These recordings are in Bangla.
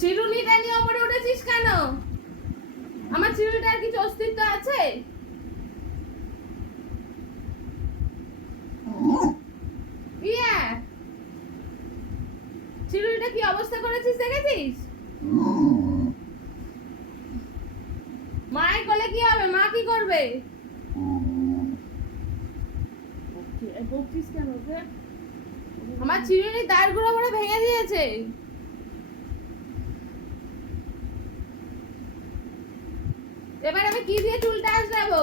চিরুনিটা নিয়ে ওপরে উঠেছিস কেন? আমার চিরুনিটার কিছু অস্তিত্ব আছে? ইয়া, চিরুনিটা কি অবস্থা করেছিস দেখেছিস? মায়ের কোলে কি হবে? মা কি করবে? বকছিস কেন ওকে? আমার চিরুনির দাঁড়গুলো করে ভেঙে দিয়েছে। এবার আমি কি দিয়ে চুলটা আঁচড়াবো?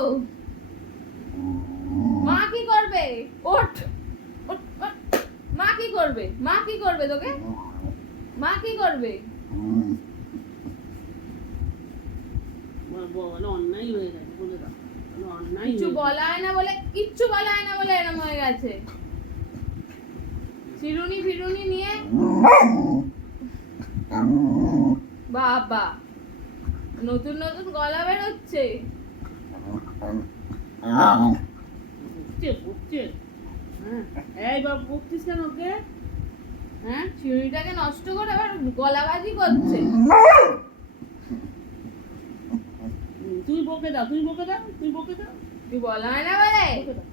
মা কি করবে? ওঠ ওঠ, ওঠ। মা কি করবে? মা কি করবে তোকে? মা কি করবে? বলে অন্যায় হয়ে গেছে, বলে দাও অন্যায় কিচ্ছু বলা হয় না বলে, কিচ্ছু বলা হয় না বলে এরম হয়ে গেছে। চিরুনি ফিরুনি নিয়ে বাবা, নতুন নতুন গলা বেরোচ্ছে। বকছে। হ্যাঁ, এই বাবু বকছিস কেন ওকে? হ্যাঁ, চিরুনিটাকে নষ্ট করে আবার গলাবাজি করছে। তুই বকে দাও, তুই বকে দাও, তুই বকে দাও। তুই বলা হয় না বলে, বকে দাও।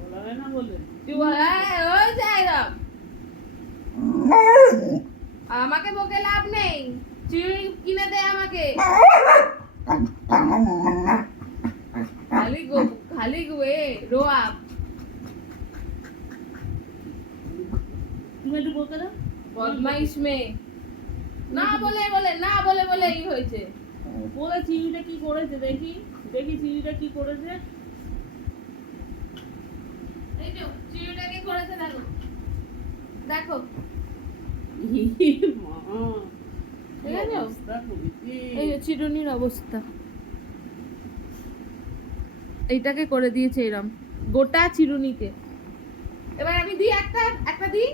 বলা হয় না বলে। তুই বলা ওই জায়গা আমাকে বকে লাভ নেই। চিরুনি কিনে দে আমাকে। খালি রোয়াব। তুমি একটু বকে দাও। বদমাইশ মেয়ে। না বলে বলে না বলে বলে এই হয়েছে। বলে চিনিটা কি করেছে দেখি, দেখি চিনিটা কি করেছে। এই তো চিরুনিটা কি করেছে দেখো, দেখো। মা, ঠিক আছে? অবস্থা করেছে। এই যে চিরুনির অবস্থা, এইটাকে করে দিয়েছে এরম গোটা চিরুনিতে। এবার আমি দিই একটা একটা দিই।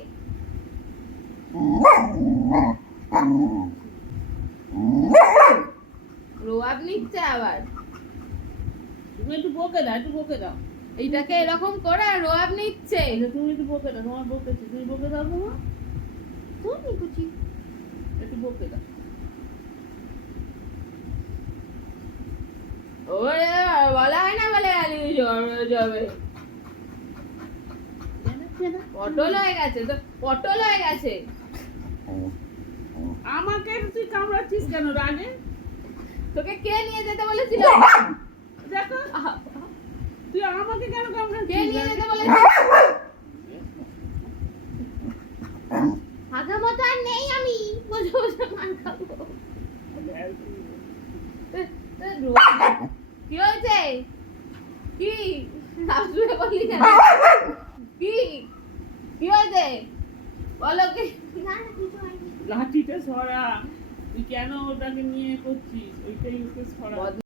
রোয়াব নিচ্ছে আবার। তুমি একটু বকে দাও, একটু বকে দাও। এইটাকে এরকম করে রোয়াব নিচ্ছে। তুমি একটু বকে দাও, তোমার বকেছি, তুমি বকে দাও তোমার। তুমি কুচি একটু বকে দাও। ওরে বলা হয় না বলে গালি যাবে। পটল হয়ে গেছে তো, পটল হয়ে গেছে। আমাকে তুই কামড়াচ্ছিস কেন রাগে? তোকে কে নিয়ে যেতে বলেছিল? দেখো, তুই আমাকে কেন কে কামড়াচ্ছিস? নিয়ে যেতে বলেছিল? আগা মতো আর নেই আমি, বসে বসে মার খাবো। কি হয়েছে? কি আসবে বলি কেন? কি কি হয়েছে বলো কি? না না কিছু হয়নি। লাঠিটা সরা, তুই কেন ওটাকে নিয়ে করছিস? ওইটাই ওকে সরা।